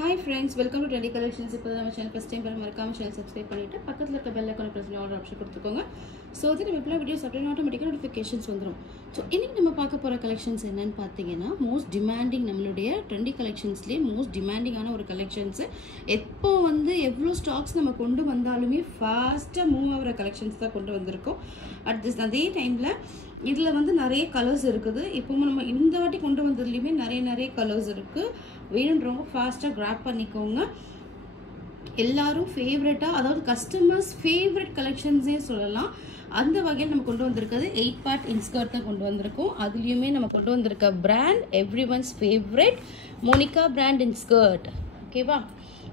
Hi friends, welcome to Trendy Collections. இப்போ நம்ம channel first time மறக்காம சேனல் சப்ஸ்கிரைப் பண்ணிட்டு பக்கத்துல இருக்க பெல் ஐகானை பிரஸ் பண்ணி ஆல் ஆப்ஷன் கொடுத்துக்கோங்க. சோ that நம்ம இப்பலாம் வீடியோஸ் அப்டேட் ஆட்டோமேட்டிக்கா நோட்டிஃபிகேஷன்ஸ் வந்துரும். சோ இன்னைக்கு நம்ம பார்க்க போற கலெக்ஷன்ஸ் என்னன்னு பாத்தீங்கன்னா மோஸ்ட் டிமாண்டிங் நம்மளுடைய ட்ரெண்டி கலெக்ஷன்ஸ்லயே மோஸ்ட் டிமாண்டிங்கான ஒரு கலெக்ஷன்ஸ். எப்போ வந்து எவ்வளவு ஸ்டாக்ஸ் நம்ம கொண்டு வந்தாலுமே ஃபாஸ்டா மூவ் ஆகுற கலெக்ஷன்ஸ் தான் கொண்டு வந்திருக்கோம். அட் திஸ் அதே டைம்ல இதுல வந்து நிறைய கலர்ஸ் இருக்குது. இப்போ நம்ம இந்த வாட்டி கொண்டு வந்ததுலயுமே நிறைய கலர்ஸ் இருக்கு. வேணுன்றவங்க ஃபாஸ்ட்டாக கிராப் பண்ணிக்கோங்க. எல்லாரும் ஃபேவரட்டாக, அதாவது கஸ்டமர்ஸ் ஃபேவரட் கலெக்ஷன்ஸே சொல்லலாம். அந்த வகையில் நம்ம கொண்டு வந்திருக்கிறது 8 பார்ட் இன்ஸ்கர்ட் தான் கொண்டு வந்திருக்கோம். அதுலேயுமே நம்ம கொண்டு வந்திருக்க brand everyone's favourite Monika brand inskirt. ஓகேவா,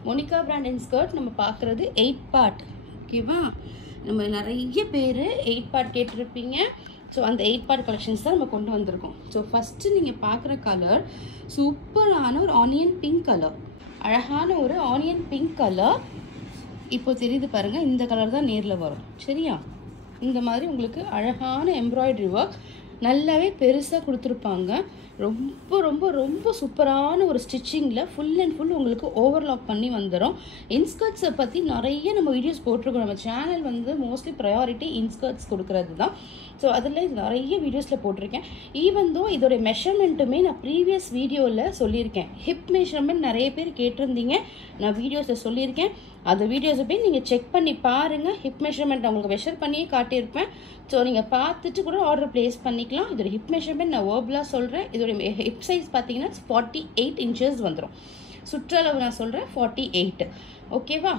மோனிகா பிராண்ட் இன்ஸ்கர்ட் நம்ம பார்க்குறது 8 பார்ட். ஓகேவா, நம்ம நிறைய பேர் 8 பார்ட் கேட்டிருப்பீங்க. ஸோ அந்த 8 பார்ட் கலெக்ஷன்ஸ் தான் நம்ம கொண்டு வந்திருக்கோம். ஸோ ஃபஸ்ட்டு நீங்கள் பார்க்குற கலர் சூப்பரான ஒரு ஆனியன் பிங்க் கலர், அழகான ஒரு ஆனியன் பிங்க் கலர். இப்போ தெரியுது பாருங்கள், இந்த கலர் தான் நேரில் வரும். சரியா, இந்த மாதிரி உங்களுக்கு அழகான எம்ப்ராய்டரி ஒர்க் நல்லாவே பெருசாக கொடுத்துருப்பாங்க. ரொம்ப ரொம்ப ரொம்ப சூப்பரான ஒரு ஸ்டிச்சிங்கில் ஃபுல் அண்ட் ஃபுல் உங்களுக்கு ஓவர்லாக் பண்ணி வந்துடும். இன்ஸ்கர்ட்ஸை பற்றி நிறைய நம்ம வீடியோஸ் போட்டிருக்கோம். நம்ம சேனல் வந்து மோஸ்ட்லி ப்ரையாரிட்டி இன்ஸ்கர்ட்ஸ் கொடுக்கறது தான். ஸோ அதில் நிறைய வீடியோஸில் போட்டிருக்கேன். ஈவன் தோ இதோடைய மெஷர்மெண்ட்டுமே நான் ப்ரீவியஸ் வீடியோவில் சொல்லியிருக்கேன். ஹிப் மெஷர்மெண்ட் நிறைய பேர் கேட்டிருந்தீங்க, நான் வீடியோஸில் சொல்லியிருக்கேன். அந்த வீடியோஸை போய் நீங்கள் செக் பண்ணி பாருங்கள். ஹிப் மெஷர்மெண்ட் உங்களுக்கு மெஷர் பண்ணியே காட்டியிருப்பேன். ஸோ நீங்கள் பார்த்துட்டு கூட ஆர்டர் ப்ளேஸ் பண்ணிக்கலாம். இதோட ஹிப் மெஷர்மெண்ட் நான் வேர்பலாக சொல்கிறேன். இதோட ஹிப் சைஸ் பார்த்தீங்கன்னா 48 இன்ச்சஸ் வந்துடும். சுற்றளவு நான் சொல்கிறேன் 48. ஓகேவா,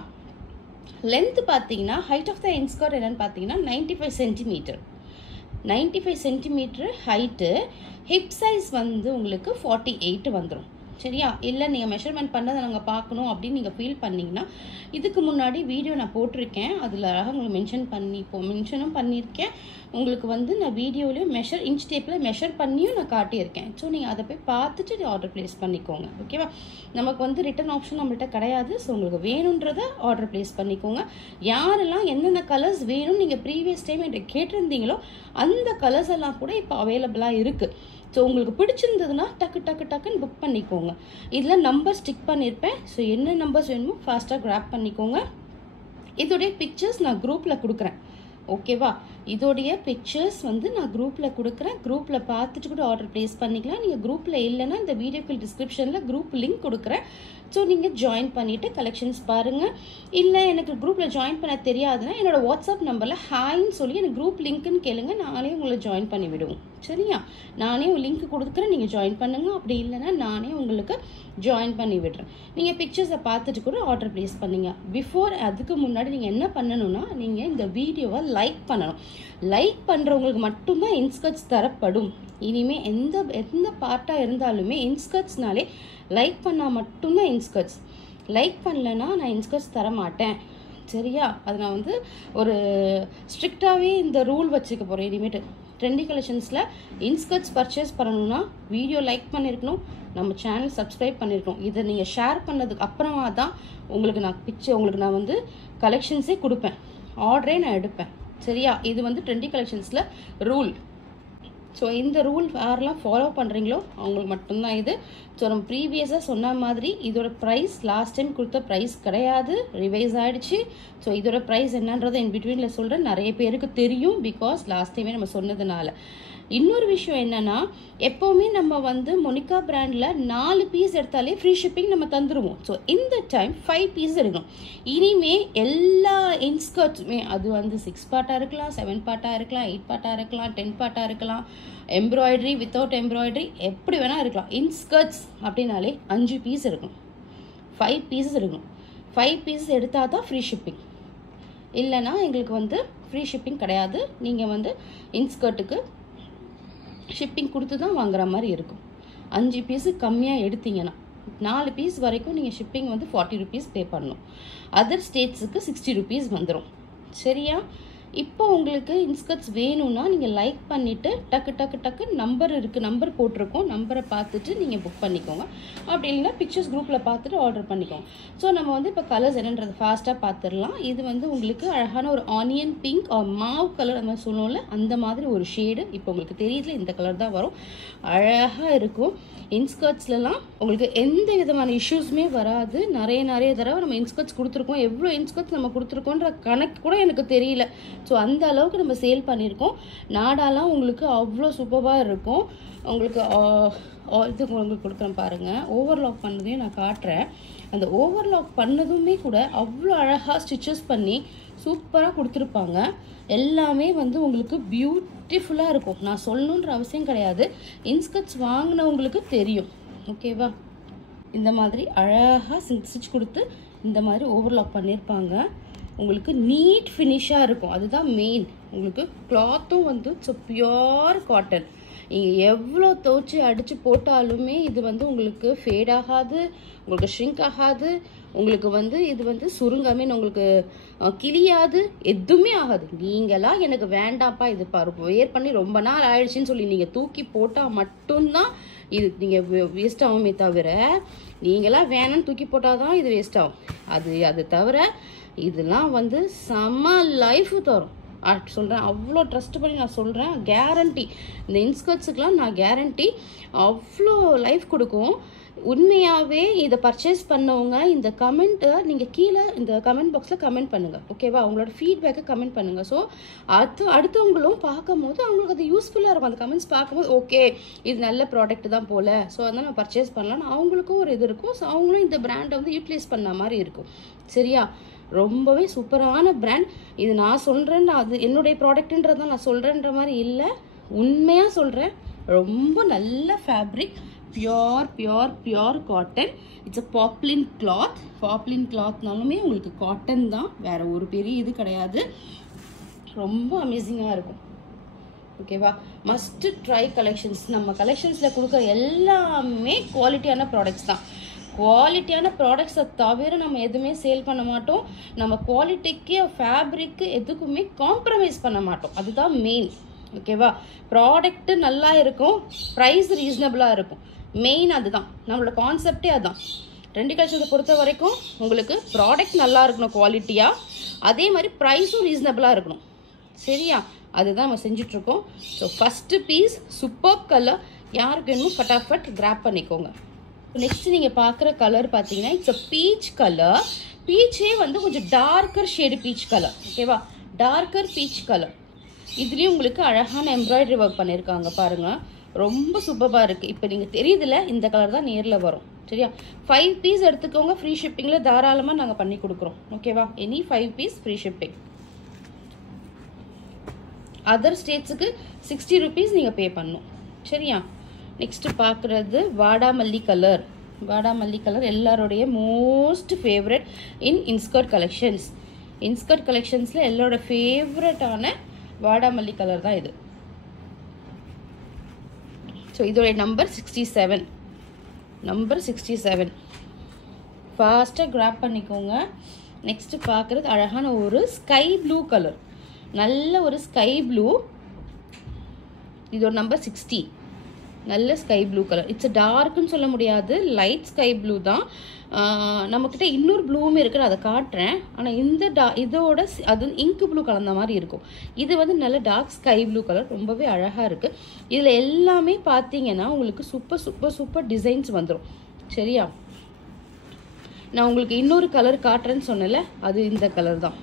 லென்த் பார்த்தீங்கன்னா ஹைட் ஆஃப் த இன்ஸ்கர்ட் என்னென்னு பார்த்தீங்கன்னா 95 centimetre. 95 centimetre height. Hip size வந்து உங்களுக்கு 48 வந்துடும். சரியா, இல்லை நீங்கள் மெஷர்மெண்ட் பண்ணதை நாங்கள் பார்க்கணும் அப்படின்னு நீங்கள் ஃபீல் பண்ணிங்கன்னா இதுக்கு முன்னாடி வீடியோ நான் போட்டிருக்கேன். அதில் அழகாக உங்களுக்கு மென்ஷனும் பண்ணியிருக்கேன். உங்களுக்கு வந்து நான் வீடியோலையும் இன்ச் டேப்பில் மெஷர் பண்ணியும் நான் காட்டியிருக்கேன். ஸோ நீங்கள் அதை போய் பார்த்துட்டு ஆர்டர் ப்ளேஸ் பண்ணிக்கோங்க. ஓகேவா, நமக்கு வந்து ரிட்டன் ஆப்ஷன் நம்மள்கிட்ட கிடையாது. ஸோ உங்களுக்கு வேணுன்றதை ஆர்டர் ப்ளேஸ் பண்ணிக்கோங்க. யாரெல்லாம் என்னென்ன கலர்ஸ் வேணும்னு நீங்கள் ப்ரீவியஸ் டைம் என்கிட்ட கேட்டிருந்தீங்களோ அந்த கலர்ஸ் எல்லாம் கூட இப்போ அவைலபிளாக இருக்குது. ஸோ உங்களுக்கு பிடிச்சிருந்ததுன்னா டக்குன்னு புக் பண்ணிக்கோங்க. இதில் நம்பர் ஸ்டிக் பண்ணியிருப்பேன். ஸோ என்ன நம்பர்ஸ் வேணுமோ ஃபாஸ்ட்டாக கிராப் பண்ணிக்கோங்க. இதோடைய பிக்சர்ஸ் நான் குரூப்பில் கொடுக்குறேன். ஓகேவா, இதோடைய பிக்சர்ஸ் வந்து நான் குரூப்பில் கொடுக்குறேன். குரூப்பில் பார்த்துட்டு கூட ஆர்டர் ப்ளேஸ் பண்ணிக்கலாம். நீங்கள் குரூப்பில் இல்லைன்னா இந்த வீடியோக்கு டிஸ்கிரிப்ஷனில் குரூப் லிங்க் கொடுக்குறேன். ஸோ நீங்கள் ஜாயின் பண்ணிவிட்டு கலெக்ஷன்ஸ் பாருங்கள். இல்லை எனக்கு குரூப்பில் ஜாயின் பண்ண தெரியாதுன்னா என்னோடய வாட்ஸ்அப் நம்பரில் ஹாய்ன்னு சொல்லி எனக்கு குரூப் லிங்க்குன்னு கேளுங்க, நானே உங்களை ஜாயின் பண்ணி விடுவோம். சரியா, நானே ஒரு லிங்க் கொடுக்குறேன், நீங்கள் ஜாயின் பண்ணுங்கள். அப்படி இல்லைன்னா நானே உங்களுக்கு ஜாயின் பண்ணி விடுறேன். நீங்கள் பிக்சர்ஸை பார்த்துட்டு கூட ஆர்டர் ப்ளேஸ் பண்ணுங்க. அதுக்கு முன்னாடி நீங்கள் என்ன பண்ணணும்னா நீங்கள் இந்த வீடியோவை லைக் பண்ணணும். லைக் பண்ணுறவங்களுக்கு மட்டும்தான் இன்ஸ்கர்ட்ஸ் தரப்படும். இனிமேல் எந்த பார்ட்டாக இருந்தாலுமே இன்ஸ்கர்ட்ஸ்னாலே லைக் பண்ணால் மட்டும்தான் இன்ஸ்கர்ட்ஸ். லைக் பண்ணலன்னா நான் இன்ஸ்கர்ட்ஸ் தர மாட்டேன். சரியா, அது நான் வந்து ஒரு ஸ்ட்ரிக்டாகவே இந்த ரூல் வச்சுக்க போகிறேன். இனிமேட்டு ட்ரெண்டி கலெக்ஷன்ஸில் இன்ஸ்கர்ட்ஸ் பர்ச்சேஸ் பண்ணணும்னா வீடியோ லைக் பண்ணியிருக்கணும், நம்ம சேனல் சப்ஸ்கிரைப் பண்ணியிருக்கணும். இதை நீங்கள் ஷேர் பண்ணதுக்கு அப்புறமா தான் உங்களுக்கு நான் வந்து கலெக்ஷன்ஸே கொடுப்பேன், ஆர்டரே நான் எடுப்பேன். சரியா, இது வந்து ட்ரெண்டி கலெக்ஷன்ஸில் ரூல். ஸோ இந்த ரூல் யாரெல்லாம் ஃபாலோ பண்ணுறீங்களோ அவங்களுக்கு மட்டும்தான் இது. ஸோ நம்ம ப்ரீவியஸாக சொன்ன மாதிரி இதோட ப்ரைஸ் லாஸ்ட் டைம் கொடுத்த ப்ரைஸ் கிடையாது, ரிவைஸ் ஆகிடுச்சு. ஸோ இதோட ப்ரைஸ் என்னன்றதை இன் பிட்வீனில் சொல்கிறேன். நிறைய பேருக்கு தெரியும், பிகாஸ் லாஸ்ட் டைமே நம்ம சொன்னதுனால. இன்னொரு விஷயம் என்னன்னா, எப்போவுமே நம்ம வந்து மோனிகா பிராண்டில் 4 பீஸ் எடுத்தாலே ஃப்ரீ ஷிப்பிங் நம்ம தந்துடுவோம். ஸோ இந்த டைம் 5 பீஸ் எடுக்கணும். இனிமே எல்லா இன்ஸ்கர்ட்ஸுமே அது வந்து 6 பார்ட்டாக இருக்கலாம், 7 பார்ட்டாக இருக்கலாம், 8 பார்ட்டாக இருக்கலாம், 10 பார்ட்டாக இருக்கலாம், எம்ப்ராய்டரி வித்தவுட் எம்ப்ராய்டரி எப்படி வேணால் இருக்கலாம். இன்ஸ்கர்ட்ஸ் அப்படின்னாலே 5 பீஸ் இருக்கணும், 5 பீஸஸ் இருக்கணும். 5 பீஸஸ் எடுத்தால் தான் ஃப்ரீ ஷிப்பிங், இல்லைனா எங்களுக்கு வந்து ஃப்ரீ ஷிப்பிங் கிடையாது. நீங்கள் வந்து இன்ஸ்கர்ட்டுக்கு ஷிப்பிங் கொடுத்து தான் வாங்குற மாதிரி இருக்கும். 5 பீஸு கம்மியாக எடுத்தீங்கன்னா 4 பீஸ் வரைக்கும் நீங்கள் ஷிப்பிங் வந்து 40 ருபீஸ் பே பண்ணணும். அதர் ஸ்டேட்ஸுக்கு 60 ருபீஸ் வந்துடும். சரியா, இப்போ உங்களுக்கு இன்ஸ்கர்ட்ஸ் வேணும்னா நீங்கள் லைக் பண்ணிவிட்டு டக்கு நம்பர் இருக்குது, நம்பர் போட்டிருக்கோம், நம்பரை பார்த்துட்டு நீங்கள் புக் பண்ணிக்கோங்க. அப்படி இல்லைன்னா பிக்சர்ஸ் குரூப்பில் பார்த்துட்டு ஆர்டர் பண்ணிக்கோங்க. ஸோ நம்ம வந்து இப்போ கலர்ஸ் என்னன்றது ஃபாஸ்ட்டாக பார்த்துடலாம். இது வந்து உங்களுக்கு அழகான ஒரு ஆனியன் பிங்க் மாவு கலர் நம்ம சொல்லுவோம்ல, அந்த மாதிரி ஒரு ஷேடு. இப்போ உங்களுக்கு தெரியுதுல, இந்த கலர் தான் வரும். அழகாக இருக்கும். இன்ஸ்கர்ட்ஸ்லாம் உங்களுக்கு எந்த விதமான இஷ்யூஸுமே வராது. நிறைய தடவை நம்ம இன்ஸ்கர்ட்ஸ் கொடுத்துருக்கோம். எவ்வளோ இன்ஸ்கர்ட்ஸ் நம்ம கொடுத்துருக்கோன்ற கணக்கு கூட எனக்கு தெரியல. ஸோ அந்த அளவுக்கு நம்ம சேல் பண்ணியிருக்கோம். நாடாலாம் உங்களுக்கு அவ்வளோ சூப்பராக இருக்கும். உங்களுக்கு இது உங்களுக்கு கொடுக்குறேன் பாருங்கள். ஓவர்லாக் பண்ணதையும் நான் காட்டுறேன். அந்த ஓவர்லாக் பண்ணதுமே கூட அவ்வளோ அழகாக ஸ்டிச்சஸ் பண்ணி சூப்பராக கொடுத்துருப்பாங்க. எல்லாமே வந்து உங்களுக்கு பியூட்டிஃபுல்லாக இருக்கும். நான் சொல்லணுன்ற அவசியம் கிடையாது, இன்ஸ்கர்ட்ஸ் வாங்கினவங்களுக்கு தெரியும். ஓகேவா? இந்த மாதிரி அழகாக ஸ்டிச் கொடுத்து இந்த மாதிரி ஓவர்லாக் பண்ணியிருப்பாங்க. உங்களுக்கு நீட் ஃபினிஷாக இருக்கும். அதுதான் மெயின். உங்களுக்கு கிளாத்தும் வந்து இட்ஸ் பியோர் காட்டன். நீங்கள் எவ்வளோ துவச்சி அடித்து போட்டாலுமே இது வந்து உங்களுக்கு ஃபேட் ஆகாது, உங்களுக்கு ஷ்ரிங்க் ஆகாது, உங்களுக்கு வந்து இது வந்து சுருங்காமே உங்களுக்கு கிளியாது, எதுவுமே ஆகாது. நீங்களாம் எனக்கு வேண்டாம்ப்பா, இது வேர் பண்ணி ரொம்ப நாள் ஆயிடுச்சுன்னு சொல்லி நீங்கள் தூக்கி போட்டால் மட்டும்தான் இது நீங்கள் வேஸ்ட் ஆகுமே தவிர, நீங்களாம் வேணும்னு தூக்கி போட்டால் தான் இது வேஸ்ட் ஆகும். அது தவிர இதெல்லாம் வந்து செம்ம லைஃப் தரும். சொல்கிறேன், அவ்வளோ ட்ரஸ்ட் பண்ணி நான் சொல்கிறேன். கேரண்டி, இந்த இன்ஸ்கர்ட்ஸுக்கெலாம் நான் கேரண்டி. அவ்வளோ லைஃப் கொடுக்கும். உண்மையாகவே இதை பர்ச்சேஸ் பண்ணவங்க இந்த கமெண்ட்டை நீங்கள் கீழே இந்த கமெண்ட் பாக்ஸில் கமெண்ட் பண்ணுங்கள். ஓகேவா? அவங்களோட ஃபீட்பேக்கை கமெண்ட் பண்ணுங்கள். ஸோ அடுத்தவங்களும் பார்க்கும் போது அவங்களுக்கு அது யூஸ்ஃபுல்லாக இருக்கும். அந்த கமெண்ட்ஸ் பார்க்கும்போது ஓகே, இது நல்ல ப்ராடக்ட் தான் போல், ஸோ அதனால் நம்ம பர்ச்சேஸ் பண்ணலான்னு அவங்களுக்கும் ஒரு இது இருக்கும். ஸோ அவங்களும் இந்த பிராண்டை வந்து யூட்டிலைஸ் பண்ண மாதிரி இருக்கும். சரியா? ரொம்பவே சூப்பரான பிராண்ட். இது நான் சொல்கிறேன், அது என்னுடைய ப்ராடக்ட்டுன்றதான் நான் சொல்கிறேன்ற மாதிரி இல்லை, உண்மையாக சொல்கிறேன். ரொம்ப நல்ல fabric, pure cotton. It's a poplin cloth. Poplin கிளாத்னாலுமே உங்களுக்கு காட்டன் தான், வேற ஒரு பெரிய இது கிடையாது. ரொம்ப அமேசிங்காக இருக்கும். ஓகேவா? Must try collections. நம்ம கலெக்ஷன்ஸில் கொடுக்குற எல்லாமே குவாலிட்டியான ப்ராடக்ட்ஸ் தான். குவாலிட்டியான ப்ராடக்ட்ஸை தவிர நம்ம எதுவுமே சேல் பண்ண மாட்டோம். நம்ம குவாலிட்டிக்கு ஃபேப்ரிக்கு எதுக்குமே காம்ப்ரமைஸ் பண்ண மாட்டோம். அதுதான் மெயின். ஓகேவா? ப்ராடக்ட்டு நல்லா இருக்கும், ப்ரைஸ் ரீசனபிளாக இருக்கும். மெயின் அதுதான் நம்மளோட கான்செப்டே. அதுதான் ரெண்டு கலெக்ஷன்ஸை பொறுத்த வரைக்கும் உங்களுக்கு ப்ராடக்ட் நல்லா இருக்கணும் குவாலிட்டியாக, அதே மாதிரி ப்ரைஸும் ரீசனபிளாக இருக்கணும். சரியா? அதுதான் நம்ம செஞ்சிட்ருக்கோம். So first piece super colour. யாருக்கு வேணுமோ ஃபட்டாஃபட் கிராப் பண்ணிக்கோங்க. நெக்ஸ்ட் நீங்கள் பார்க்குற கலர் பார்த்தீங்கன்னா இட்ஸ் அ பீச் கலர். பீச்சே வந்து கொஞ்சம் டார்க்கர் ஷேடு பீச் கலர். ஓகேவா? Darker peach colour. இதுலேயும் உங்களுக்கு அழகான எம்ப்ராய்டரி ஒர்க் பண்ணியிருக்காங்க பாருங்கள். ரொம்ப சூப்பராக இருக்குது. இப்போ நீங்கள் தெரியுதுல, இந்த கலர் தான் நேரில் வரும். சரியா? 5 பீஸ் எடுத்துக்கோங்க. ஃப்ரீ ஷிப்பிங்கில் தாராளமாக நாங்கள் பண்ணி கொடுக்குறோம். ஓகேவா? Any 5 piece free shipping. Other ஸ்டேட்ஸுக்கு 60 ருபீஸ் நீங்கள் பே பண்ணணும். சரியா? நெக்ஸ்ட்டு பார்க்குறது வாடாமல்லி கலர். வாடாமல்லி கலர் எல்லாரோடைய most favourite in Inskirt collections. Inskirt கலெக்ஷன்ஸில் எல்லாரோட ஃபேவரட்டான வாடாமல்லி கலர் தான் இது. ஸோ இதோடைய நம்பர் 67. நம்பர் 67. ஃபாஸ்ட்டாக கிராப் பண்ணிக்கோங்க. நெக்ஸ்ட்டு பார்க்குறது அழகான ஒரு ஸ்கை ப்ளூ கலர். நல்ல ஒரு ஸ்கை ப்ளூ. இதோட நம்பர் 60. நல்ல ஸ்கை ப்ளூ கலர். இட்ஸ் டார்க்குன்னு சொல்ல முடியாது, லைட் ஸ்கை ப்ளூ தான். நம்மக்கிட்ட இன்னொரு ப்ளூவுமே இருக்குது, அதை காட்டுறேன். ஆனால் இதோட அது இங்கு ப்ளூ கலந்த மாதிரி இருக்கும். இது வந்து நல்ல டார்க் ஸ்கை ப்ளூ கலர். ரொம்பவே அழகாக இருக்குது. இதில் எல்லாமே பார்த்தீங்கன்னா உங்களுக்கு சூப்பர் டிசைன்ஸ் வந்துடும். சரியா? நான் உங்களுக்கு இன்னொரு கலர் காட்டுறேன்னு சொன்னல, அது இந்த கலர் தான்.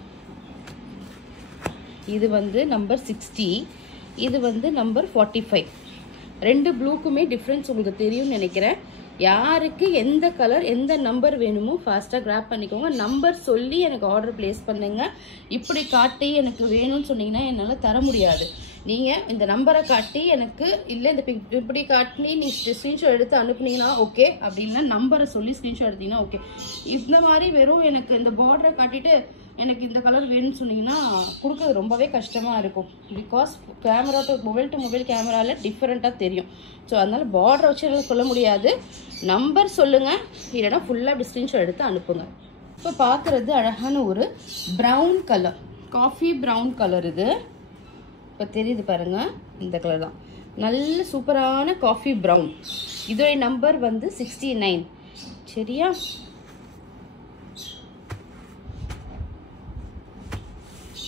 இது வந்து நம்பர் 60. இது வந்து நம்பர் 45. ரெண்டு ப்ளூக்குமே டிஃப்ரென்ஸ் உங்களுக்கு தெரியும்னு நினைக்கிறேன். யாருக்கு எந்த கலர் எந்த நம்பர் வேணுமோ ஃபாஸ்ட்டாக கிராப் பண்ணிக்கோங்க. நம்பர் சொல்லி எனக்கு ஆர்டர் ப்ளேஸ் பண்ணுங்க. இப்படி காட்டி எனக்கு வேணும்னு சொன்னீங்கன்னா என்னால் தர முடியாது. நீங்கள் இந்த நம்பரை காட்டி எனக்கு இல்லை இந்த இப்படி காட்டி நீங்கள் ஸ்க்ரீன்ஷாட் எடுத்து அனுப்புனீங்கன்னா ஓகே, அப்படின்னா நம்பரை சொல்லி ஸ்க்ரீன்ஷாட் எடுத்தீங்கன்னா ஓகே. இந்த மாதிரி வெறும் எனக்கு இந்த பார்டரை காட்டிட்டு எனக்கு இந்த கலர் வேணும்னு சொன்னீங்கன்னா கொடுக்கறது ரொம்பவே கஷ்டமாக இருக்கும். பிகாஸ் கேமரா டு மொபைல் கேமராவில் டிஃப்ரெண்ட்டாக தெரியும். ஸோ அதனால் பார்டரை வச்சு என்னால் சொல்ல முடியாது. நம்பர் சொல்லுங்கள், இல்லைனா ஃபுல்லாக அப்படி ஸ்க்ரீன்ஷாட் எடுத்து அனுப்புங்க. இப்போ பார்க்குறது அழகான ஒரு brown colour. Coffee brown colour இது. இப்போ தெரியுது பாருங்க, இந்த கலர் தான். நல்ல சூப்பரான காஃபி ப்ரௌன். இதோடைய நம்பர் வந்து 69. சரியா?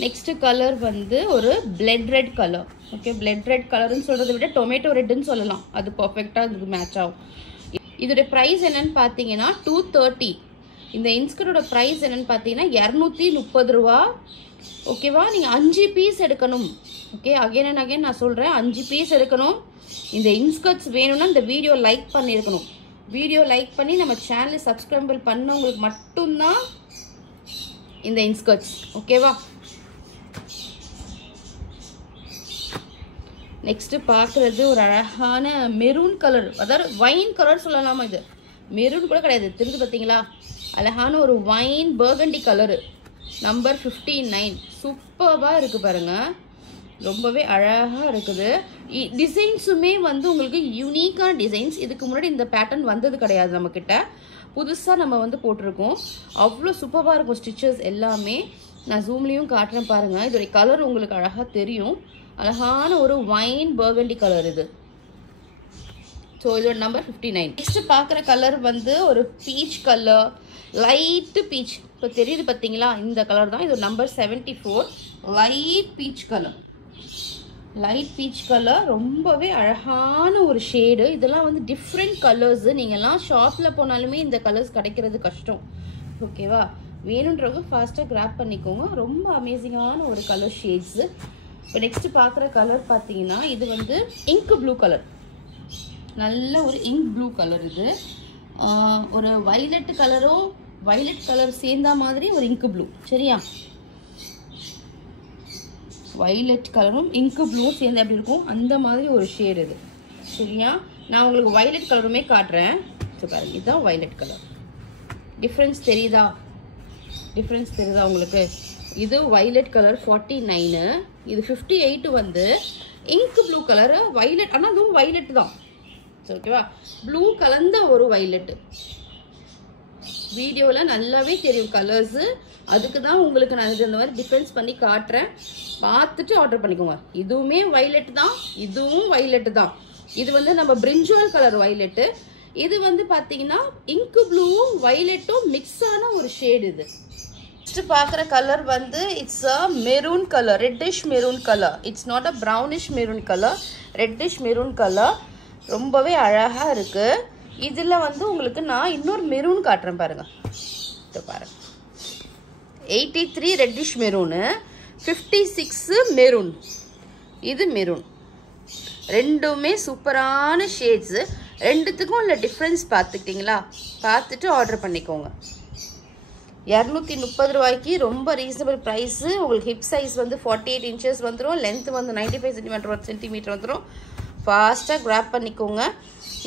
நெக்ஸ்ட் கலர் வந்து ஒரு blood red colour. Okay, blood red கலர்னு சொல்கிறத விட டொமேட்டோ ரெட்டுன்னு சொல்லலாம். அது பர்ஃபெக்டாக இதுக்கு மேட்ச் ஆகும். இதோடைய ப்ரைஸ் என்னன்னு பார்த்தீங்கன்னா 230. இந்த இன்ஸ்கர்ட்டோட ப்ரைஸ் என்னன்னு பார்த்தீங்கன்னா 230 ரூபா. ஓகேவா? நீங்கள் 5 பீஸ் எடுக்கணும். ஓகே, அகைன் அண்ட் அகைன் நான் சொல்கிறேன், 5 பீஸ் எடுக்கணும். இந்த இன்ஸ்கர்ட்ஸ் வேணும்னா இந்த வீடியோ லைக் பண்ணியிருக்கணும். வீடியோ லைக் பண்ணி நம்ம சேனலை சப்ஸ்கிரைபிள் பண்ணவங்களுக்கு மட்டும்தான் இந்த இன்ஸ்கர்ட்ஸ். ஓகேவா? நெக்ஸ்ட்டு பார்க்குறது ஒரு அழகான மெரூன் கலர், அதாவது வைன் கலர் சொல்லலாமா? இது மெரூன் கூட கிடையாது, தெரிஞ்சு பார்த்தீங்களா? அழகான ஒரு வைன் பர்கண்டி கலரு, நம்பர் 59. சூப்பராக இருக்குது பாருங்கள், ரொம்பவே அழகாக இருக்குது. டிசைன்ஸுமே வந்து உங்களுக்கு யூனிக்கான டிசைன்ஸ். இதுக்கு முன்னாடி இந்த பேட்டர்ன் வந்தது கிடையாது நம்மக்கிட்ட, புதுசாக நம்ம வந்து போட்டிருக்கோம். அவ்வளோ சூப்பராக இருக்கும் ஸ்டிச்சஸ் எல்லாமே. நான் ஜூம்லேயும் காட்டுறேன் பாருங்கள். இதோடைய கலர் உங்களுக்கு அழகாக தெரியும். அழகான ஒரு வைன் பர்கண்டி கலர் இது. ஸோ இதோட நம்பர் 59. நெக்ஸ்ட் பார்க்குற கலர் வந்து ஒரு பீச் கலர், லைட்டு பீச். இப்போ தெரியுது பார்த்தீங்களா? இந்த கலர் தான். இது number 74. Light peach colour. Light peach colour ரொம்பவே அழகான ஒரு ஷேடு. இதெல்லாம் வந்து டிஃப்ரெண்ட் கலர்ஸு. நீங்கள்லாம் ஷாப்பில் போனாலுமே இந்த கலர்ஸ் கிடைக்கிறது கஷ்டம். ஓகேவா? வேணுன்றவங்க ஃபாஸ்ட்டாக கிராப் பண்ணிக்கோங்க. ரொம்ப அமேசிங்கான ஒரு கலர் ஷேட்ஸு. இப்போ நெக்ஸ்ட் பார்க்குற கலர் பார்த்தீங்கன்னா இது வந்து இங்க் ப்ளூ கலர். நல்ல ஒரு இங்க் ப்ளூ கலர் இது. ஒரு வைலட் கலரும் வைலட் கலர் சேர்ந்தா மாதிரி ஒரு இங்க் ப்ளூ. சரியா? வைலட் கலரும் இங்க் ப்ளூவும் சேர்ந்து எப்படி இருக்கும் அந்த மாதிரி ஒரு ஷேடு இது. சரியா? நான் உங்களுக்கு வைலட் கலருமே காட்டுறேன். சரி பாருங்க, இதுதான் வைலட் கலர். டிஃப்ரென்ஸ் தெரியுதா? டிஃப்ரென்ஸ் தெரியுதா உங்களுக்கு? இது வைலட் கலர் 49. இது 58 வந்து இங்க் ப்ளூ கலர் வைலட். ஆனால் அதுவும் வைலட் தான். ஓகேவா? ப்ளூ கலந்த ஒரு வைலட். வீடியோவில் நல்லாவே தெரியும் கலர்ஸு. அதுக்கு தான் உங்களுக்கு நான் இந்த மாதிரி டிஃப்ரென்ஸ் பண்ணி காட்டுறேன். பார்த்துட்டு ஆர்டர் பண்ணிக்கோங்க. இதுவுமே வைலட் தான், இதுவும் வைலட் தான். இது வந்து நம்ம பிரிஞ்சுவல் கலர் வைலட்டு. இது வந்து பார்த்தீங்கன்னா இங்க் ப்ளூவும் வைலட்டும் மிக்ஸ் ஆன ஒரு ஷேடு இது. நெக்ஸ்ட் பார்க்குற கலர் வந்து it's a maroon colour, reddish maroon colour. It's not a brownish maroon colour, reddish maroon colour. ரொம்பவே அழகாக இருக்குது. இதில் வந்து உங்களுக்கு நான் இன்னொரு மெரூன் காட்டுறேன் பாருங்கள். இது பாருங்கள், 83 ரெட்டிஷ் மெரூனு, 56 மெரூன். இது மெரூன். ரெண்டுமே சூப்பரான ஷேட்ஸு. ரெண்டுத்துக்கும் உள்ள டிஃப்ரென்ஸ் பார்த்துக்கிட்டிங்களா? பார்த்துட்டு ஆர்டர் பண்ணிக்கோங்க. 230 ரூபாய்க்கு ரொம்ப ரீசனபிள் ப்ரைஸு. உங்களுக்கு ஹிப் சைஸ் வந்து 48 இன்ச்சஸ் வந்துடும். லென்த் வந்து 95 சென்டிமீட்டர் வந்துடும். ஃபாஸ்ட்டாக கிராப் பண்ணிக்கோங்க.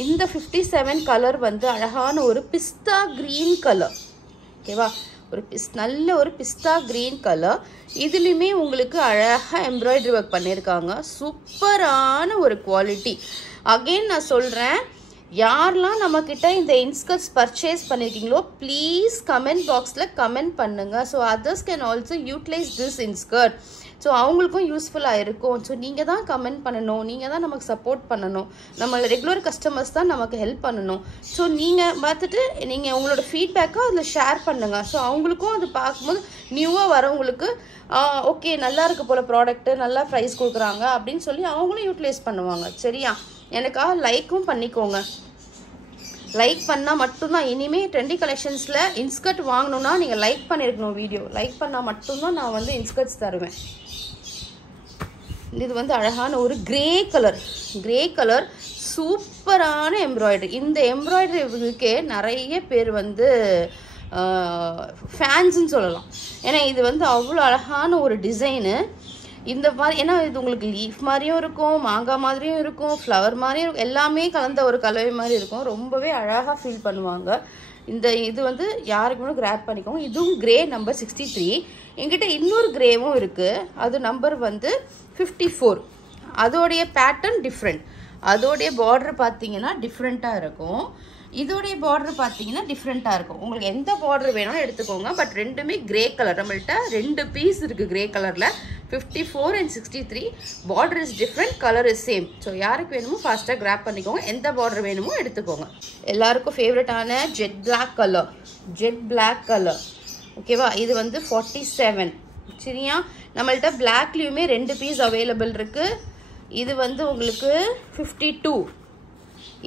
இந்த 57 கலர் வந்து அழகான ஒரு பிஸ்தா க்ரீன் கலர். ஓகேவா? ஒரு நல்ல ஒரு பிஸ்தா க்ரீன் கலர். இதுலேயுமே உங்களுக்கு அழகாக எம்ப்ராய்டரி ஒர்க் பண்ணியிருக்காங்க. சூப்பரான ஒரு குவாலிட்டி. அகெயின் நான் சொல்கிறேன், யாரெல்லாம் நம்மக்கிட்ட இந்த இன்ஸ்கர்ட்ஸ் பர்ச்சேஸ் பண்ணியிருக்கீங்களோ ப்ளீஸ் கமெண்ட் பாக்ஸில் கமெண்ட் பண்ணுங்கள். So others can also utilise this inskirt. So அவங்களுக்கும் யூஸ்ஃபுல்லாக இருக்கும். ஸோ நீங்கள் தான் கமெண்ட் பண்ணணும், நீங்கள் தான் நமக்கு சப்போர்ட் பண்ணணும். நம்ம ரெகுலர் கஸ்டமர்ஸ் தான் நமக்கு ஹெல்ப் பண்ணணும். ஸோ நீங்கள் பார்த்துட்டு நீங்கள் உங்களோட ஃபீட்பேக்கை அதில் ஷேர் பண்ணுங்கள். ஸோ அவங்களுக்கும் அது பார்க்கும்போது நியூவாக வரவங்களுக்கு ஓகே நல்லா இருக்கு போல் ப்ராடக்ட்டு, நல்லா ப்ரைஸ் கொடுக்குறாங்க அப்படின்னு சொல்லி அவங்களும் யூட்டிலைஸ் பண்ணுவாங்க. சரியா? எனக்காக லைக்கும் பண்ணிக்கோங்க. லைக் பண்ணால் மட்டும்தான் இனிமேல் ட்ரெண்டி கலெக்ஷன்ஸில் இன்ஸ்கர்ட் வாங்கணுன்னா நீங்கள் லைக் பண்ணியிருக்கணும். வீடியோ லைக் பண்ணால் மட்டும்தான் நான் வந்து இன்ஸ்கர்ட்ஸ் தருவேன். இது வந்து அழகான ஒரு கிரே கலர். கிரே கலர் சூப்பரான எம்ப்ராய்டரி. இந்த எம்ப்ராய்டரிக்கே நிறைய பேர் வந்து ஃபேன்ஸுன்னு சொல்லலாம். ஏன்னா இது வந்து அவ்வளோ அழகான ஒரு டிசைனு. இந்த மாதிரி ஏன்னா இது உங்களுக்கு லீஃப் மாதிரியும் இருக்கும், மாங்காய் மாதிரியும் இருக்கும், ஃப்ளவர் மாதிரியும் இருக்கும், எல்லாமே கலந்த ஒரு கலவை மாதிரி இருக்கும். ரொம்பவே அழகாக ஃபீல் பண்ணுவாங்க. இந்த இது வந்து யாருக்கு வேணும் கிராப் பண்ணிக்கோங்க. இதுவும் கிரே நம்பர் 63. என்கிட்ட இன்னொரு கிரேவும் இருக்குது. அது நம்பர் வந்து 54. அதோடைய பேட்டர்ன் டிஃப்ரெண்ட். அதோடைய பார்டர் பார்த்தீங்கன்னா டிஃப்ரெண்ட்டாக இருக்கும். இதோடைய பார்டர் பார்த்தீங்கன்னா டிஃப்ரெண்ட்டாக இருக்கும். உங்களுக்கு எந்த பார்டர் வேணாலும் எடுத்துக்கோங்க. பட் ரெண்டுமே கிரே கலர். நம்மள்கிட்ட 2 பீஸ் இருக்குது கிரே கலரில். 54 and 63. Border is different, colour is same. So யாருக்கு வேணுமோ ஃபாஸ்ட்டாக கிராப் பண்ணிக்கோங்க. எந்த பார்டர் வேணுமோ எடுத்துக்கோங்க. எல்லாருக்கும் ஃபேவரட்டான jet black colour. Jet black colour ஓகேவா? இது வந்து 47. சரியா? நம்மள்கிட்ட பிளாக்லேயுமே 2 பீஸ் அவைலபிள் இருக்குது. இது வந்து உங்களுக்கு 52.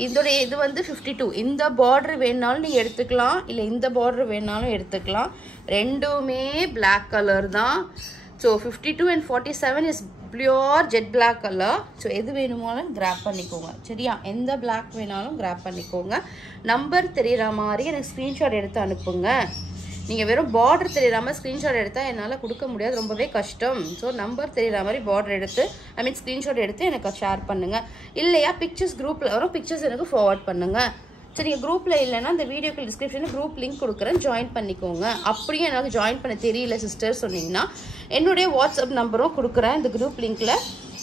இதோடைய இது வந்து 52. இந்த பார்டர் வேணாலும் நீங்கள் எடுத்துக்கலாம், இல்லை இந்த பார்டர் வேணாலும் எடுத்துக்கலாம். ரெண்டுமே பிளாக் கலர் தான். So 52 and 47 is pure jet black colour. So எது வேணுமாலும் கிராப் பண்ணிக்கோங்க. சரியா? எந்த பிளாக் வேணாலும் கிராப் பண்ணிக்கோங்க. நம்பர் தெரிகிற மாதிரி எனக்கு ஸ்க்ரீன்ஷாட் எடுத்து அனுப்புங்க. நீங்கள் வெறும் பார்டர் தெரிகிற மாதிரி ஸ்க்ரீன்ஷாட் எடுத்தால் என்னால் கொடுக்க முடியாது, ரொம்பவே கஷ்டம். ஸோ நம்பர் தெரிகிற மாதிரி பார்டர் எடுத்து ஸ்க்ரீன்ஷாட் எடுத்து எனக்கு ஷேர் பண்ணுங்கள். இல்லையா பிக்சர்ஸ் குரூப்பில் வரும், பிக்சர்ஸ் எனக்கு ஃபார்வர்ட் பண்ணுங்கள். சரி, நீங்கள் குரூப்பில் இல்லைன்னா இந்த வீடியோக்கு டிஸ்கிரிப்ஷனில் குரூப் லிங்க் கொடுக்குறேன், ஜாயின் பண்ணிக்கோங்க. அப்படியே எனக்கு ஜாயின் பண்ண தெரியல சிஸ்டர் சொன்னீங்கன்னா என்னுடைய வாட்ஸ்அப் நம்பரும் கொடுக்குறேன் இந்த குரூப் லிங்க்கில்,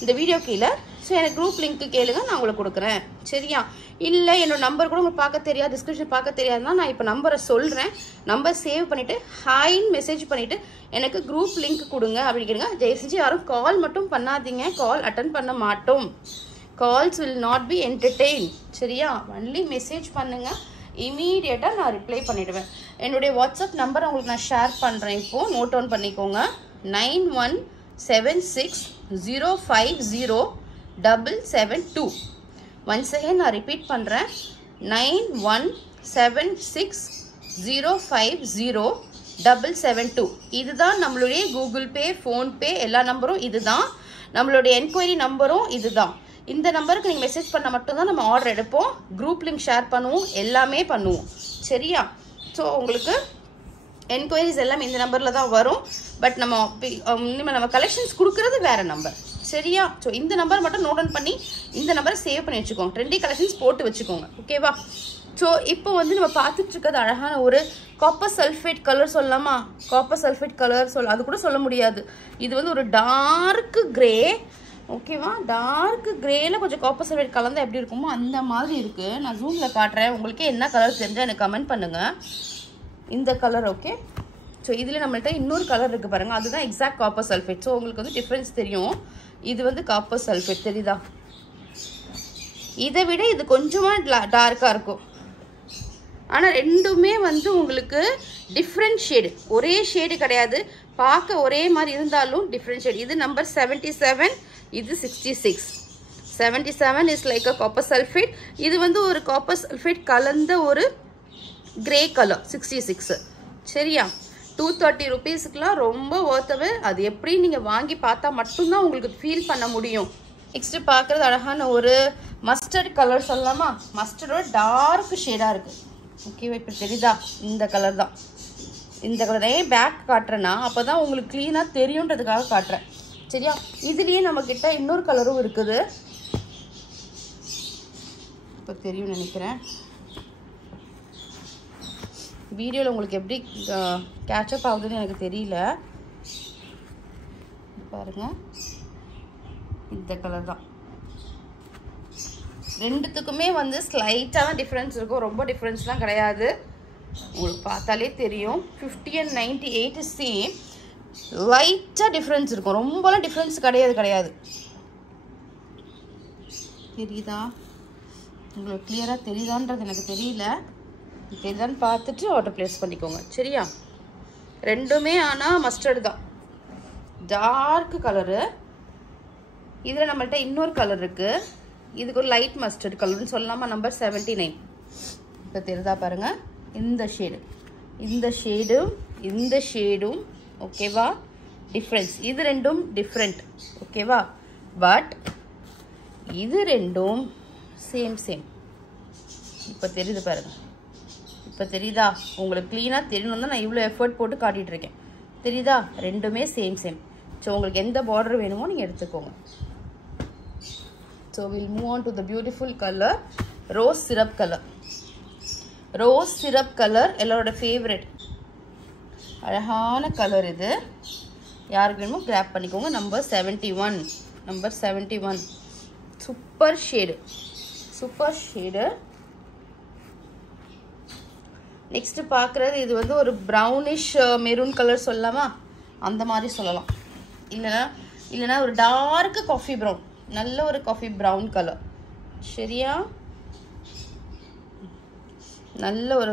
இந்த வீடியோ கீழே. ஸோ எனக்கு குரூப் லிங்க்கு கேளுங்க, நான் உங்களுக்கு கொடுக்குறேன். சரியா? இல்லை என்னோட நம்பர் கூட உங்களுக்கு பார்க்க தெரியாது, டிஸ்கிரிப்ஷன் பார்க்க தெரியாதுன்னா நான் இப்போ நம்பரை சொல்கிறேன். நம்பர் சேவ் பண்ணிவிட்டு ஹாய்ன்னு மெசேஜ் பண்ணிவிட்டு எனக்கு குரூப் லிங்க் கொடுங்க அப்படிங்கிறங்க. தயவு செஞ்சு யாரும் கால் மட்டும் பண்ணாதீங்க, கால் அட்டன் பண்ண மாட்டோம். Calls will not be entertain. சரியா? ஒன்லி மெசேஜ் பண்ணுங்கள், இமீடியட்டாக நான் ரிப்ளை பண்ணிவிடுவேன். என்னுடைய வாட்ஸ்அப் நம்பரை உங்களுக்கு நான் ஷேர் பண்ணுறேன். இப்போது நோட் டவுன் பண்ணிக்கோங்க. 9176050772. ஒன்ஸ் அகேன் நான் ரிப்பீட் பண்ணுறேன். 9176050772. இதுதான் நம்மளுடைய கூகுள் பே, ஃபோன்பே எல்லா நம்பரும் இதுதான். நம்மளுடைய என்கொயரி நம்பரும் இதுதான். இந்த நம்பருக்கு நீங்கள் மெசேஜ் பண்ண மட்டும்தான் நம்ம ஆர்டர் எடுப்போம், குரூப் லிங்க் ஷேர் பண்ணுவோம், எல்லாமே பண்ணுவோம். சரியா? ஸோ உங்களுக்கு என்கொயரிஸ் எல்லாம் இந்த நம்பரில் தான் வரும். பட் நம்ம கலெக்ஷன்ஸ் கொடுக்குறது வேறு நம்பர். சரியா? ஸோ இந்த நம்பர் மட்டும் நோட் டவுன் பண்ணி இந்த நம்பரை சேவ் பண்ணி வச்சுக்கோங்க. ட்ரெண்டி கலெக்ஷன்ஸ் போட்டு வச்சுக்கோங்க. ஓகேவா? ஸோ இப்போ வந்து நம்ம பார்த்துட்டு இருக்கிறது அழகான ஒரு காப்பர் சல்ஃபேட் கலர் சொல்லலாமா? காப்பர் சல்ஃபேட் கலர் அது கூட சொல்ல முடியாது. இது வந்து ஒரு டார்க் கிரே. ஓகேவா? டார்க் கிரேல கொஞ்சம் காப்பர் சல்ஃபேட் கலந்தால் எப்படி இருக்குமோ அந்த மாதிரி இருக்குது. நான் ஜூமில் காட்டுறேன். உங்களுக்கு என்ன கலர் தெரிஞ்சால் எனக்கு கமெண்ட் பண்ணுங்கள். இந்த கலர் ஓகே. ஸோ இதில் நம்மள்கிட்ட இன்னொரு கலர் இருக்குது பாருங்கள், அதுதான் எக்ஸாக்ட் காப்பர் சல்ஃபேட். ஸோ உங்களுக்கு வந்து டிஃப்ரென்ஸ் தெரியும். இது வந்து காப்பர் சல்ஃபேட் தெரியுதா? இதை விட இது கொஞ்சமாக டார்க்காக இருக்கும். ஆனால் ரெண்டுமே வந்து உங்களுக்கு டிஃப்ரெண்ட் ஷேடு, ஒரே ஷேடு கிடையாது. பார்க்க ஒரே மாதிரி இருந்தாலும் டிஃப்ரெண்ட் ஷேடு. இது நம்பர் 77, இது 66. 77 is like a copper sulphate. இது வந்து ஒரு காப்பர் சல்ஃபேட் கலந்த ஒரு கிரே கலர் 66. சரியா? 230 rupeesக்குலாம் ரொம்ப ஒர்த்தவர். அது எப்படி நீங்கள் வாங்கி பார்த்தா மட்டும்தான் உங்களுக்கு ஃபீல் பண்ண முடியும். நெக்ஸ்ட்டு பார்க்குறது அழகான ஒரு மஸ்டர்ட் கலர் சொல்லலாமா? மஸ்டர்டோட டார்க் ஷேடாக இருக்குது. ஓகேவா? இப்போ தெரியுதா? இந்த கலர் தான். இந்த கலர் ஏன் பேக் காட்டுறேன்னா அப்போ தான் உங்களுக்கு க்ளீனாக தெரியுன்றதுக்காக காட்டுறேன். சரியா? இதுலேயே நம்மக்கிட்ட இன்னொரு கலரும் இருக்குது. இப்போ தெரியும் நினைக்கிறேன். வீடியோவில் உங்களுக்கு எப்படி கேட்சப் ஆகுதுன்னு எனக்கு தெரியல. பாருங்கள், இந்த கலர் தான். ரெண்டுத்துக்குமே வந்து ஸ்லைட்டாக டிஃப்ரென்ஸ் இருக்கும், ரொம்ப டிஃப்ரென்ஸ்லாம் கிடையாது. உங்களுக்கு பார்த்தாலே தெரியும். 50 and 98 சேம். லைட்டாக டிஃப்ரென்ஸ் இருக்கும், ரொம்பலாம் டிஃப்ரென்ஸ் கிடையாது. தெரியுதா? உங்களுக்கு கிளியராக தெரியுதான்றது எனக்கு தெரியல. தெரியுதான்னு பார்த்துட்டு ஆர்டர் ப்ளேஸ் பண்ணிக்கோங்க. சரியா? ரெண்டுமே ஆனால் மஸ்டர்டு தான், டார்க் கலரு. இதில் நம்மள்கிட்ட இன்னொரு கலர் இருக்குது. இதுக்கு ஒரு லைட் மஸ்டர்ட் கலர்னு சொல்லலாமா? நம்பர் 79. இப்போ தெரியுதா பாருங்கள், இந்த ஷேடு, இந்த ஷேடும் ஓகேவா? டிஃப்ரென்ஸ். இது ரெண்டும் டிஃப்ரெண்ட். ஓகேவா? பட் இது ரெண்டும் சேம். இப்போ தெரியுது பாருங்கள். இப்போ தெரியுதா? உங்களுக்கு க்ளீனாக தெரியணும் தான் நான் இவ்வளோ எஃபர்ட் போட்டு காட்டிகிட்ருக்கேன். தெரியுதா? ரெண்டுமே சேம். ஸோ உங்களுக்கு எந்த பார்டர் வேணுமோ நீங்கள் எடுத்துக்கோங்க. So we'll move on to the beautiful color, rose syrup color. Rose syrup color எல்லாரோட ஃபேவரட் அழகான கலர். இது யாருக்கு வேணுமோ கிராப் பண்ணிக்கோங்க. நம்பர் 71. Super shade. நெக்ஸ்ட் பார்க்குறது இது வந்து ஒரு ப்ரௌனிஷ் மெரூன் கலர் சொல்லலாமா, அந்த மாதிரி சொல்லலாம். இல்லைனா ஒரு டார்க் காஃபி ப்ரௌன், நல்ல ஒரு காஃபி ப்ரௌன் கலர். சரியா, நல்ல ஒரு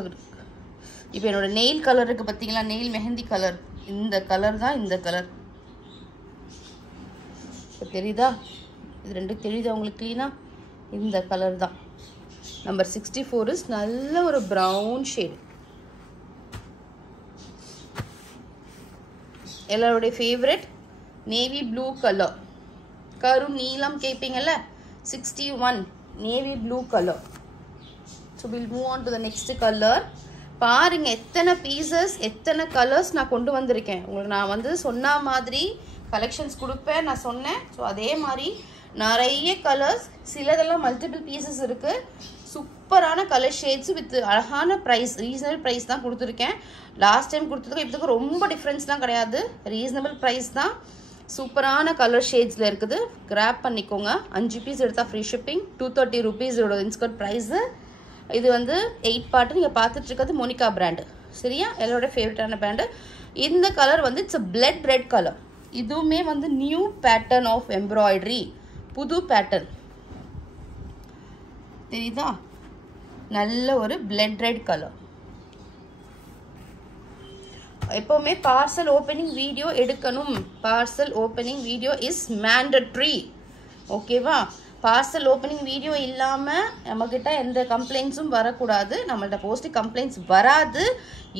இப்போ என்னோட நெயில் கலர் இருக்குது பார்த்தீங்களா, நெயில் மெஹந்தி கலர், இந்த கலர் தான். இந்த கலர் இப்போ தெரியுதா, இது ரெண்டும் தெரியுதா உங்களுக்கு க்ளீனாக? இந்த கலர் தான். நம்பர் 64 இஸ் நல்ல ஒரு ப்ரௌன் ஷேடு. எல்லாருடைய ஃபேவரட் நேவி ப்ளூ கலர், கரும் நீலம் கேட்பீங்கல்ல, 61 navy blue colour. So will move on to the next colour. பாருங்க எத்தனை பீசஸ், எத்தனை கலர்ஸ் நான் கொண்டு வந்திருக்கேன். உங்களுக்கு நான் வந்து சொன்ன மாதிரி கலெக்ஷன்ஸ் கொடுப்பேன் நான் சொன்னேன். ஸோ அதே மாதிரி நிறைய கலர்ஸ், சிலதெல்லாம் மல்டிபிள் பீசஸ் இருக்குது. சூப்பரான கலர் ஷேட்ஸ் வித் அழகான ப்ரைஸ், ரீசனபிள் ப்ரைஸ் தான் கொடுத்துருக்கேன். லாஸ்ட் டைம் கொடுத்ததுக்கும் இப்போதுக்கும் ரொம்ப டிஃப்ரென்ஸ்லாம் கிடையாது, ரீசனபிள் ப்ரைஸ் தான். சூப்பரான கலர் ஷேட்ஸில் இருக்குது. கிராப் பண்ணிக்கோங்க. 5 பீஸ் எடுத்தால் ஃப்ரீ ஷிப்பிங். 230 rupees இதோட இன்ஸ்கர்ட் ப்ரைஸு. இது வந்து 8 பார்ட்டு. நீங்கள் பார்த்துட்டு இருக்கிறது மோனிகா பிராண்டு. சரியா, எல்லாரோட ஃபேவரட்டான பிராண்டு. இந்த கலர் வந்து இட்ஸ் பிளட் ரெட் கலர். இதுவுமே வந்து நியூ பேட்டர்ன் ஆஃப் எம்ப்ராய்டரி, புது பேட்டர்ன் தெரியுதா, நல்ல ஒரு பிளட் ரெட் கலர். எப்போவுமே பார்சல் ஓப்பனிங் வீடியோ எடுக்கணும். Parcel opening video is mandatory. ஓகேவா, பார்சல் ஓப்பனிங் வீடியோ இல்லாமல் நம்மக்கிட்ட எந்த கம்ப்ளைண்ட்ஸும் வரக்கூடாது. நம்மள்ட்ட போஸ்ட் கம்ப்ளைண்ட்ஸ் வராது.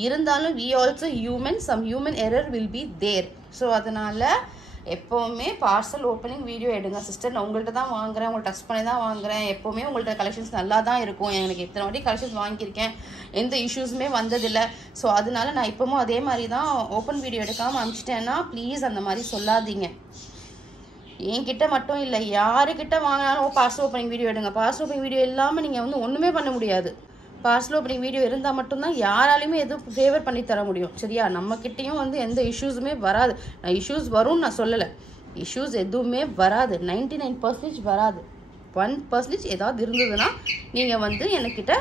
இருந்தாலும் we also human, some human error will be there. So அதனால் எப்போவுமே பார்சல் ஓப்பனிங் வீடியோ எடுங்க சிஸ்டர். நான் உங்கள்கிட்ட தான் வாங்குகிறேன், உங்களை டச் பண்ணி தான் வாங்குகிறேன். எப்போவுமே உங்கள்கிட்ட கலெக்ஷன்ஸ் நல்லா தான் இருக்கும். எனக்கு எத்தனை வாட்டி கலெக்ஷன்ஸ் வாங்கியிருக்கேன், எந்த இஷ்யூஸுமே வந்ததில்லை. ஸோ அதனால நான் இப்போவும் அதே மாதிரி தான் ஓப்பன் வீடியோ எடுக்காமல் அனுப்பிச்சிட்டேன்னா ப்ளீஸ் அந்த மாதிரி சொல்லாதீங்க. என்கிட்ட மட்டும் இல்லை, யாருக்கிட்ட வாங்கினாலும் பார்சல் ஓப்பனிங் வீடியோ எடுங்க. பார்சல் ஓப்பனிங் வீடியோ இல்லாமல் நீங்கள் வந்து ஒன்றுமே பண்ண முடியாது. பார்சல் ஓப்பனிங் வீடியோ இருந்தால் மட்டும்தான் யாராலையுமே எதுவும் ஃபேவர் பண்ணி தர முடியும். சரியா, நம்மக்கிட்டேயும் வந்து எந்த இஷ்யூஸுமே வராது. நான் இஷ்யூஸ் வரும்னு நான் சொல்லலை, இஷ்யூஸ் எதுவுமே வராது. 99% வராது. 1% ஏதாவது இருந்ததுன்னா நீங்கள் வந்து என்கிட்ட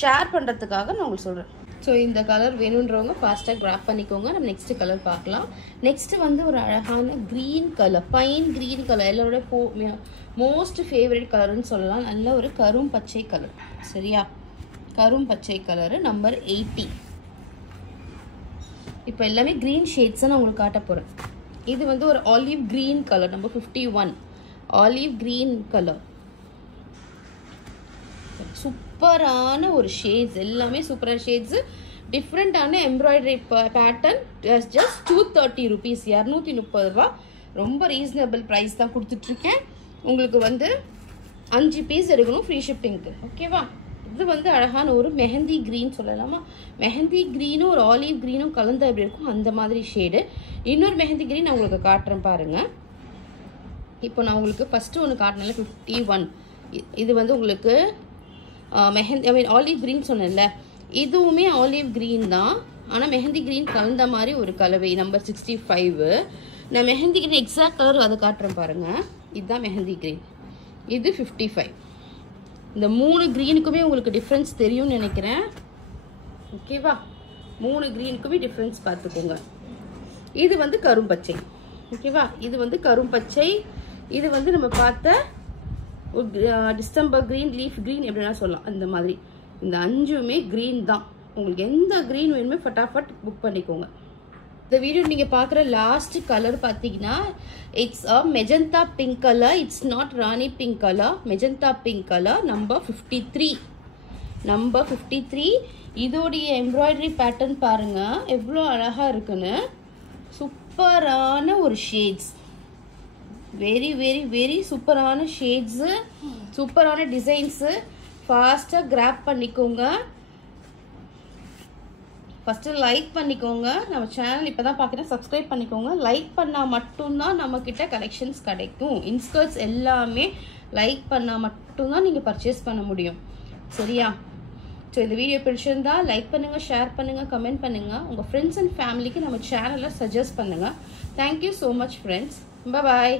ஷேர் பண்ணுறதுக்காக நான் உங்களுக்கு சொல்கிறேன். ஸோ இந்த கலர் வேணுன்றவங்க ஃபாஸ்ட்டாக கிராப் பண்ணிக்கோங்க. நம்ம நெக்ஸ்ட் கலர் பார்க்கலாம். நெக்ஸ்ட் வந்து ஒரு அழகான green colour, pine green colour, எல்லாரோட மோஸ்ட் ஃபேவரட் கலர்னு சொல்லலாம். நல்ல ஒரு கரும் பச்சை கலர். சரியா, கரும் பச்சை கலரு நம்பர் 80. இப்போ எல்லாமே க்ரீன் ஷேட்ஸை நான் உங்களுக்கு காட்ட போகிறேன். இது வந்து ஒரு olive green colour number 51, olive green colour. சூப்பரான ஒரு ஷேட்ஸ், எல்லாமே சூப்பரான ஷேட்ஸு. டிஃப்ரெண்ட்டான எம்ப்ராய்டரி பேட்டர்ன். ஜஸ்ட் 230 rupees, 230 ரூபா. ரொம்ப ரீசனபிள் ப்ரைஸ் தான் கொடுத்துட்ருக்கேன். உங்களுக்கு வந்து 5 பீஸ் எடுக்கணும் ஃப்ரீ ஷிப்பிங்க்கு. ஓகேவா, இது வந்து அழகான ஒரு மெஹந்தி க்ரீன் சொல்லலாமா. மெஹந்தி க்ரீனும் ஒரு ஆலிவ் க்ரீனும் கலந்து எப்படி இருக்கும் அந்த மாதிரி ஷேடு. இன்னொரு மெஹந்தி க்ரீன் நான் உங்களுக்கு காட்டுறேன் பாருங்கள். இப்போ நான் உங்களுக்கு ஃபஸ்ட்டு ஒன்று காட்டினேன்ல 51, இது வந்து உங்களுக்கு மெஹந்தி ஆலிவ் க்ரீன் சொன்னேன்ல, இதுவுமே ஆலிவ் க்ரீன் தான். ஆனால் மெஹந்தி க்ரீன் கலந்த மாதிரி ஒரு கலவை நம்பர் 65. நான் மெஹந்தி க்ரீன் எக்ஸாக்ட் கலர் அதை காட்டுறேன் பாருங்கள். இதுதான் மெஹந்தி க்ரீன், இது 55. இந்த 3 க்ரீனுக்குமே உங்களுக்கு டிஃப்ரென்ஸ் தெரியும்னு நினைக்கிறேன். ஓகேவா, 3 க்ரீனுக்குமே டிஃப்ரென்ஸ் பார்த்துக்கோங்க. இது வந்து கரும்பச்சை. ஓகேவா, இது வந்து கரும்பச்சை. இது வந்து நம்ம பார்த்த ஒரு டிசம்பர் க்ரீன், லீஃப் க்ரீன் எப்படின்னா சொல்லலாம். அந்த மாதிரி இந்த 5மே க்ரீன் தான். உங்களுக்கு எந்த க்ரீன் வேணுமே ஃபட்டாஃபட் புக் பண்ணிக்கோங்க. இந்த வீடியோ நீங்கள் பார்க்குற லாஸ்ட் கலர் பார்த்தீங்கன்னா it's a magenta pink colour. It's not Rani pink colour, magenta pink colour number 53. Number 53. இதோடைய எம்ப்ராய்டரி பேட்டர்ன் பாருங்கள் எவ்வளோ அழகாக இருக்குன்னு. சூப்பரான ஒரு ஷேட்ஸ், வெரி வெரி வெரி சூப்பரான ஷேட்ஸு, சூப்பரான டிசைன்ஸு. ஃபாஸ்ட்டாக கிராப் பண்ணிக்கோங்க. ஃபஸ்ட்டு லைக் பண்ணிக்கோங்க. நம்ம சேனல் இப்போ தான் பார்க்குறேன், சப்ஸ்கிரைப் பண்ணிக்கோங்க. லைக் பண்ணால் மட்டும்தான் நம்மக்கிட்ட கலெக்ஷன்ஸ் கிடைக்கும். இன்ஸ்கர்ட்ஸ் எல்லாமே லைக் பண்ணால் மட்டும்தான் நீங்கள் பர்ச்சேஸ் பண்ண முடியும். சரியா, ஸோ இந்த வீடியோ பிடிச்சிருந்தா லைக் பண்ணுங்கள், ஷேர் பண்ணுங்கள், கமெண்ட் பண்ணுங்கள். உங்கள் ஃப்ரெண்ட்ஸ் அண்ட் ஃபேமிலிக்கு நம்ம சேனலை சஜஸ்ட் பண்ணுங்கள். Thank you so much friends. பாய்.